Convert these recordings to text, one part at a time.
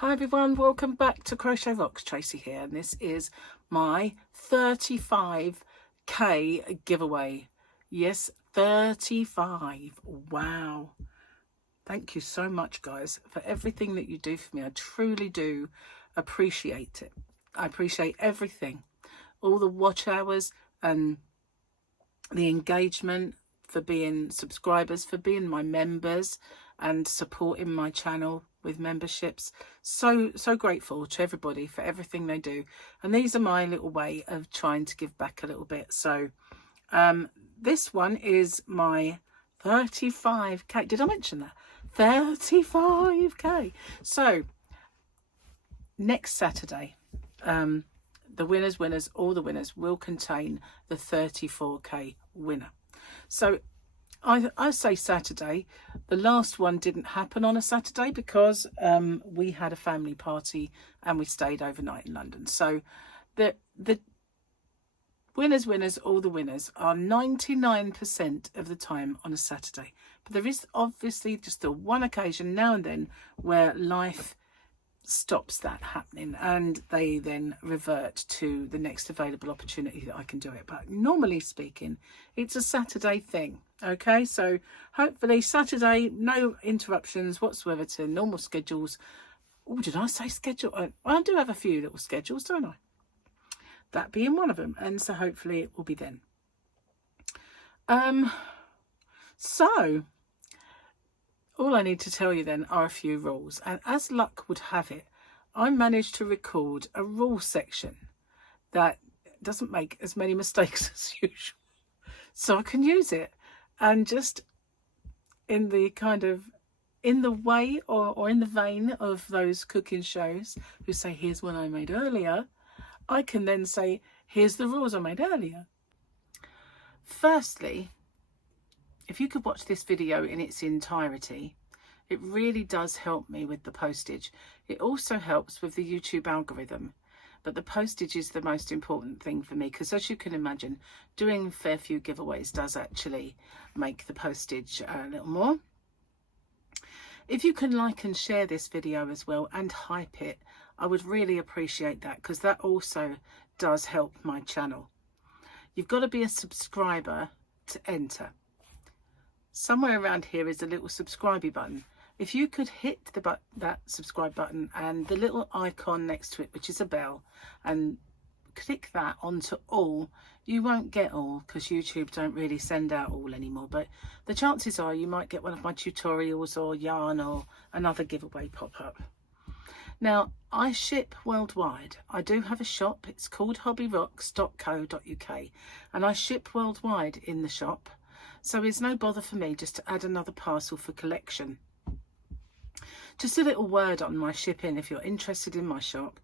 Hi everyone, welcome back to Crochet Rocks. Tracy here, and this is my 35k giveaway. Yes, 35. Wow. Thank you so much, guys, for everything that you do for me. I truly do appreciate it. I appreciate everything. All the watch hours and the engagement, for being subscribers, for being my members and supporting my channel with memberships. So grateful to everybody for everything they do, and these are my little way of trying to give back a little bit. So this one is my 35k. Did I mention that? 35k. So next Saturday, the winners, all the winners will contain the 34k winner. So I say Saturday. The last one didn't happen on a Saturday because we had a family party and we stayed overnight in London. So the winners, all the winners are 99% of the time on a Saturday. But there is obviously just the one occasion now and then where life stops that happening and they then revert to the next available opportunity that I can do it. But normally speaking, it's a Saturday thing. Okay, so hopefully Saturday, no interruptions whatsoever to normal schedules. Oh, did I say schedule? Well, I do have a few little schedules, don't I? That being one of them, and so hopefully it will be then. So all I need to tell you then are a few rules, and as luck would have it, I managed to record a rule section that doesn't make as many mistakes as usual, so I can use it. And just in the kind of, in the way or in the vein of those cooking shows who say, here's one I made earlier, I can then say, here's the rules I made earlier. Firstly, if you could watch this video in its entirety, it really does help me with the postage. It also helps with the YouTube algorithm. But the postage is the most important thing for me because, as you can imagine, doing a fair few giveaways does actually make the postage a little more. If you can like and share this video as well and hype it, I would really appreciate that because that also does help my channel. You've got to be a subscriber to enter. Somewhere around here is a little subscribe button. If you could hit that subscribe button and the little icon next to it, which is a bell, and click that onto all, you won't get all because YouTube don't really send out all anymore, but the chances are you might get one of my tutorials or yarn or another giveaway pop up. Now, I ship worldwide. I do have a shop. It's called hobbyrocks.co.uk, and I ship worldwide in the shop, so it's no bother for me just to add another parcel for collection. Just a little word on my shipping if you're interested in my shop.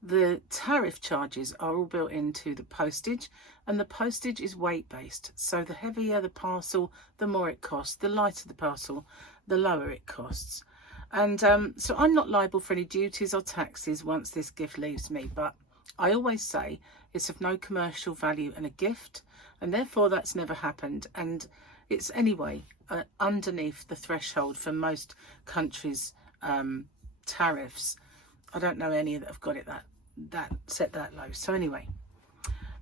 The tariff charges are all built into the postage, and the postage is weight based. So the heavier the parcel, the more it costs. The lighter the parcel, the lower it costs. And so I'm not liable for any duties or taxes once this gift leaves me. But I always say it's of no commercial value and a gift, and therefore that's never happened. And it's anyway underneath the threshold for most countries' tariffs. I don't know any that have got it that set that low. So anyway,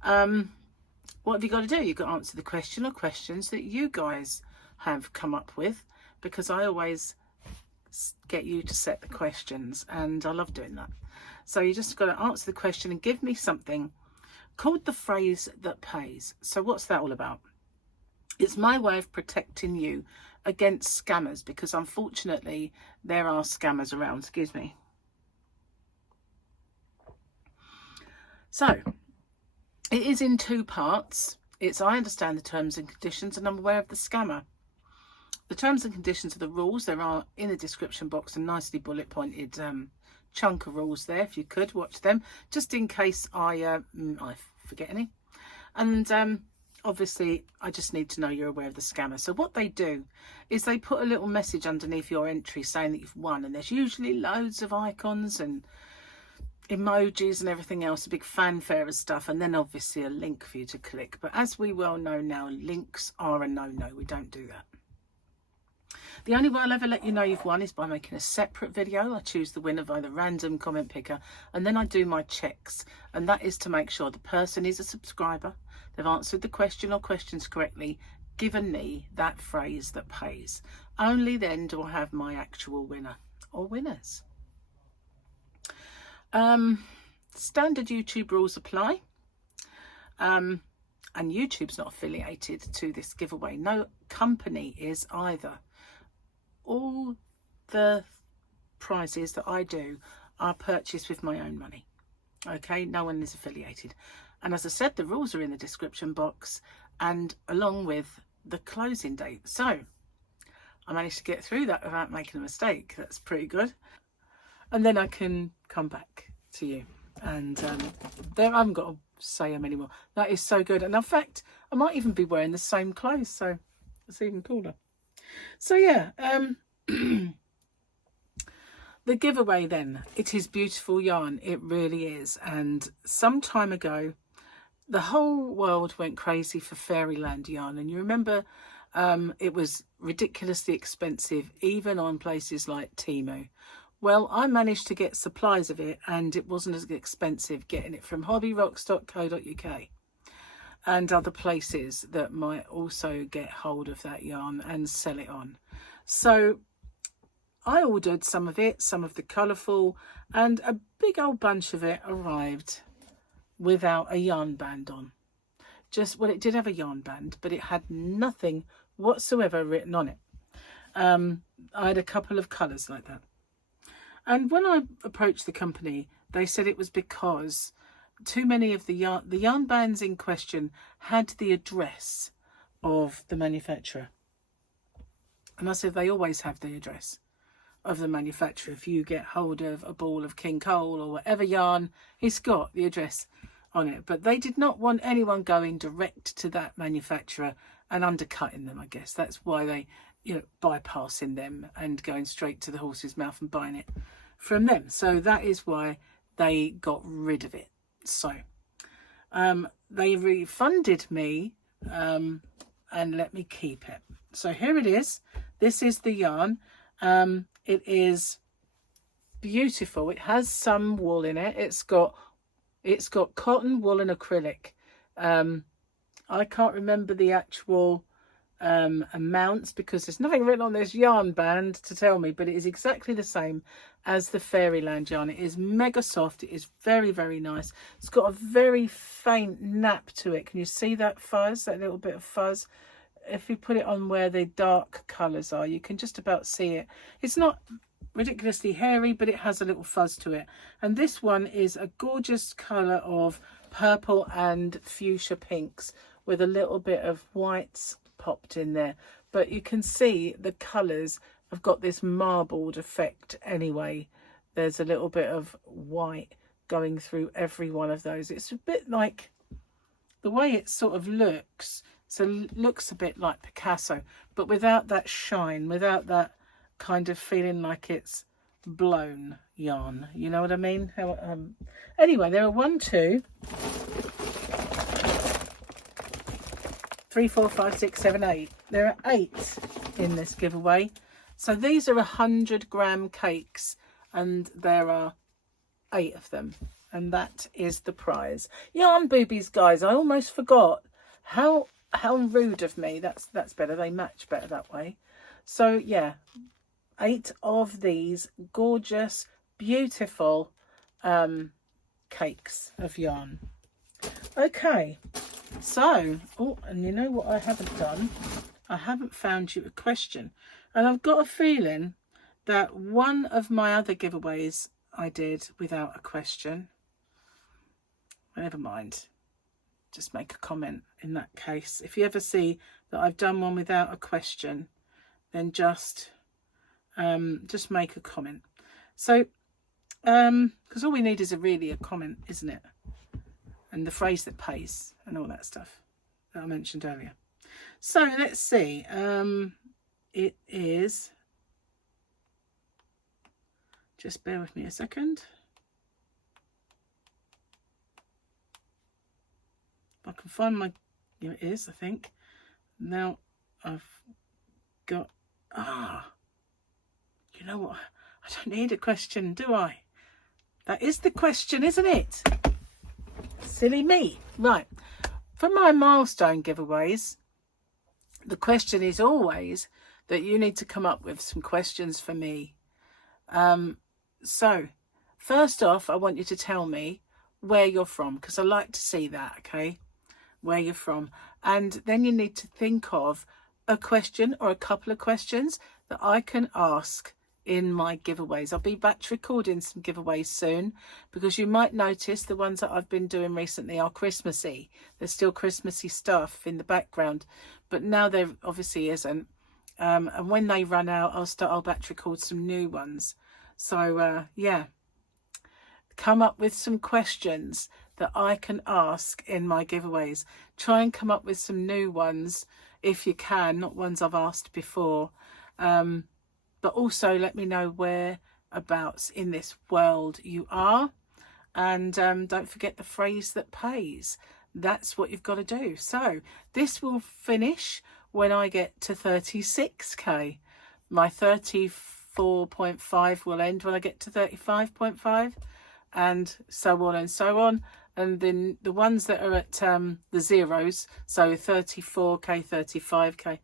what have you got to do? You've got to answer the question or questions that you guys have come up with, because I always get you to set the questions and I love doing that. So you just got to answer the question and give me something called the phrase that pays. So what's that all about? It's my way of protecting you against scammers, because unfortunately there are scammers around. Excuse me. So it is in two parts. It's I understand the terms and conditions and I'm aware of the scammer. The terms and conditions are the rules. There are in the description box a nicely bullet pointed chunk of rules there. If you could watch them, just in case I forget any. And obviously, I just need to know you're aware of the scammer. So what they do is they put a little message underneath your entry saying that you've won. And there's usually loads of icons and emojis and everything else, a big fanfare of stuff. And then obviously a link for you to click. But as we well know now, links are a no-no. We don't do that. The only way I'll ever let you know you've won is by making a separate video. I choose the winner by the random comment picker, and then I do my checks, and that is to make sure the person is a subscriber, they've answered the question or questions correctly, given me that phrase that pays. Only then do I have my actual winner or winners. Standard YouTube rules apply. And YouTube's not affiliated to this giveaway. No company is either. All the prizes that I do are purchased with my own money. Okay, no one is affiliated. And as I said, the rules are in the description box and along with the closing date. So I managed to get through that without making a mistake. That's pretty good. And then I can come back to you. And there, I haven't got to say them anymore. That is so good. And in fact, I might even be wearing the same clothes. So it's even cooler. So yeah, the giveaway then, it is beautiful yarn. It really is. And some time ago, the whole world went crazy for Fairyland yarn. And you remember it was ridiculously expensive, even on places like Temu. Well, I managed to get supplies of it, and it wasn't as expensive getting it from hobbyrocks.co.uk and other places that might also get hold of that yarn and sell it on. So I ordered some of it, some of the colourful, and a big old bunch of it arrived without a yarn band on. Just, well, it did have a yarn band, but it had nothing whatsoever written on it. I had a couple of colours like that. And when I approached the company, they said it was because too many of the yarn bands in question had the address of the manufacturer. And I said, they always have the address of the manufacturer. If you get hold of a ball of King Cole or whatever yarn, it's got the address on it. But they did not want anyone going direct to that manufacturer and undercutting them, I guess. That's why they, you know, bypassing them and going straight to the horse's mouth and buying it from them. So that is why they got rid of it. So they refunded me and let me keep it. So here it is. This is the yarn. It is beautiful. It has some wool in it. It's got cotton, wool and acrylic. I can't remember the actual amounts because there's nothing written on this yarn band to tell me, but it is exactly the same as the Fairyland yarn. It is mega soft. It is very, very nice. It's got a very faint nap to it. Can you see that fuzz, that little bit of fuzz? If you put it on where the dark colours are, you can just about see it. It's not ridiculously hairy, but it has a little fuzz to it. And this one is a gorgeous colour of purple and fuchsia pinks with a little bit of whites popped in there. But you can see the colours have got this marbled effect anyway. There's a little bit of white going through every one of those. It's a bit like the way it sort of looks. So it looks a bit like Picasso, but without that shine, without that kind of feeling like it's blown yarn. You know what I mean? How, anyway, there are 1, 2, 3, 4, 5, 6, 7, 8. There are 8 in this giveaway. So these are 100-gram cakes, and there are 8 of them, and that is the prize. Yarn boobies, guys. I almost forgot. How rude of me. That's better. They match better that way. So yeah, 8 of these gorgeous, beautiful cakes of yarn. Okay, so, oh, and you know what I haven't done? I haven't found you a question. And I've got a feeling that one of my other giveaways I did without a question. Never mind. Just make a comment in that case. If you ever see that I've done one without a question, then just make a comment. So, because all we need is really a comment, isn't it? And the phrase that pays and all that stuff that I mentioned earlier. So let's see. It is, just bear with me a second. I can find my, here it is, I think. Now I've got You know what? I don't need a question, do I? That is the question, isn't it? Silly me. Right. For my milestone giveaways, the question is always that you need to come up with some questions for me. So, first off, I want you to tell me where you're from, because I like to see that, okay? Where you're from. And then you need to think of a question or a couple of questions that I can ask in my giveaways. I'll be back to recording some giveaways soon, because you might notice the ones that I've been doing recently are Christmassy. There's still Christmassy stuff in the background, but now there obviously isn't. And when they run out, I'll back to record some new ones. So yeah, come up with some questions that I can ask in my giveaways. Try and come up with some new ones if you can, not ones I've asked before. But also let me know whereabouts in this world you are. And don't forget the phrase that pays. That's what you've got to do. So this will finish when I get to 36k. My 34.5 will end when I get to 35.5, and so on and so on. And then the ones that are at the zeros, so 34k, 35k.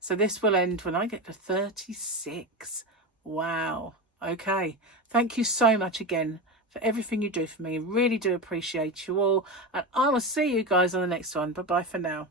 So this will end when I get to 36. Wow. Okay. Thank you so much again for everything you do for me. I really do appreciate you all. And I will see you guys on the next one. Bye-bye for now.